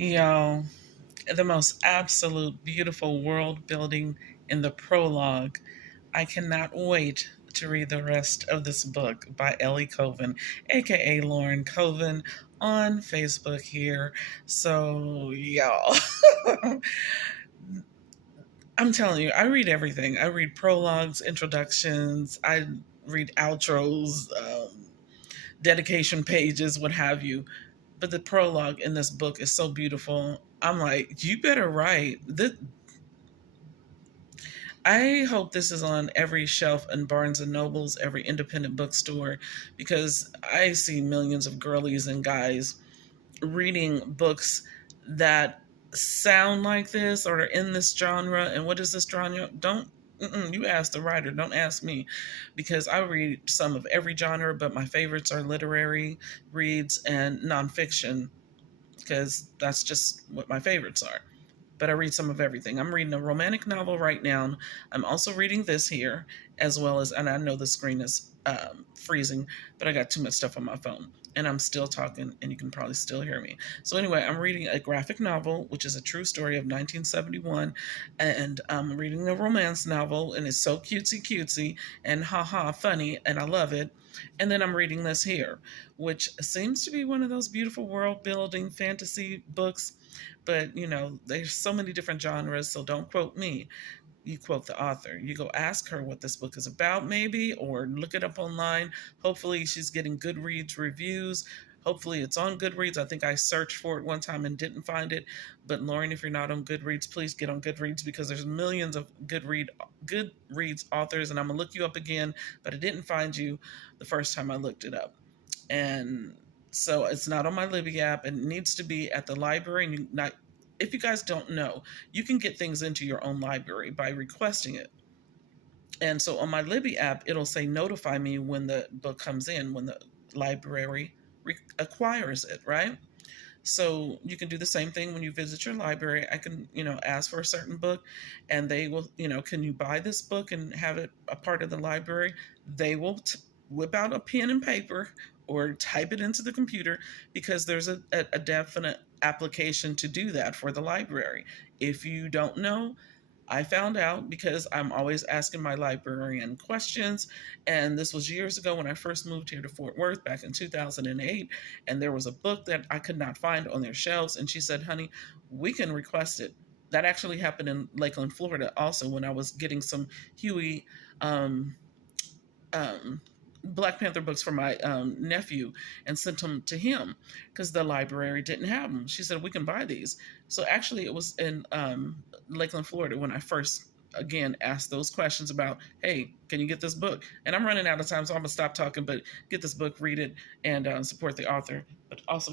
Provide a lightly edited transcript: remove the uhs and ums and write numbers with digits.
Y'all, the most absolute beautiful world building in the prologue. I cannot wait to read the rest of this book by L.E. Colvin, aka Lauren Colvin, on Facebook here. So, y'all, I'm telling you, I read everything. I read prologues, introductions, I read outros, dedication pages, what have you. But the prologue in this book is so beautiful. I'm like, you better write. I hope this is on every shelf in Barnes and Nobles, every independent bookstore, because I see millions of girlies and guys reading books that sound like this or are in this genre. And what is this genre? You ask the writer, don't ask me, because I read some of every genre, but my favorites are literary reads and nonfiction, because that's just what my favorites are. But I read some of everything. I'm reading a romantic novel right now. I'm also reading this here, as well as, and I know the screen is freezing, but I got too much stuff on my phone. And I'm still talking, and you can probably still hear me. So, anyway, I'm reading a graphic novel, which is a true story of 1971. And I'm reading a romance novel, and it's so cutesy cutesy and haha funny, and I love it. And then I'm reading this here, which seems to be one of those beautiful world building fantasy books. But, there's so many different genres, so don't quote me. You quote the author. You go ask her what this book is about, maybe, or look it up online. Hopefully, she's getting Goodreads reviews. Hopefully, it's on Goodreads. I think I searched for it one time and didn't find it. But Lauren, if you're not on Goodreads, please get on Goodreads, because there's millions of Goodreads authors, and I'm gonna look you up again. But I didn't find you the first time I looked it up, and so it's not on my Libby app. It needs to be at the library. And if you guys don't know, you can get things into your own library by requesting it. And so on my Libby app, it'll say notify me when the book comes in, when the library acquires it, right? So you can do the same thing when you visit your library. I can, ask for a certain book, and they will, can you buy this book and have it a part of the library? They will whip out a pen and paper or type it into the computer, because there's a definite application to do that for the library. If you don't know, I found out because I'm always asking my librarian questions. And this was years ago when I first moved here to Fort Worth back in 2008. And there was a book that I could not find on their shelves. And she said, honey, we can request it. That actually happened in Lakeland, Florida, also, when I was getting some Huey um, Black Panther books for my nephew, and sent them to him because the library didn't have them. She said, we can buy these. So actually, it was in Lakeland, Florida, when I first, again, asked those questions about, hey, can you get this book? And I'm running out of time, so I'm going to stop talking, but get this book, read it, and support the author. But also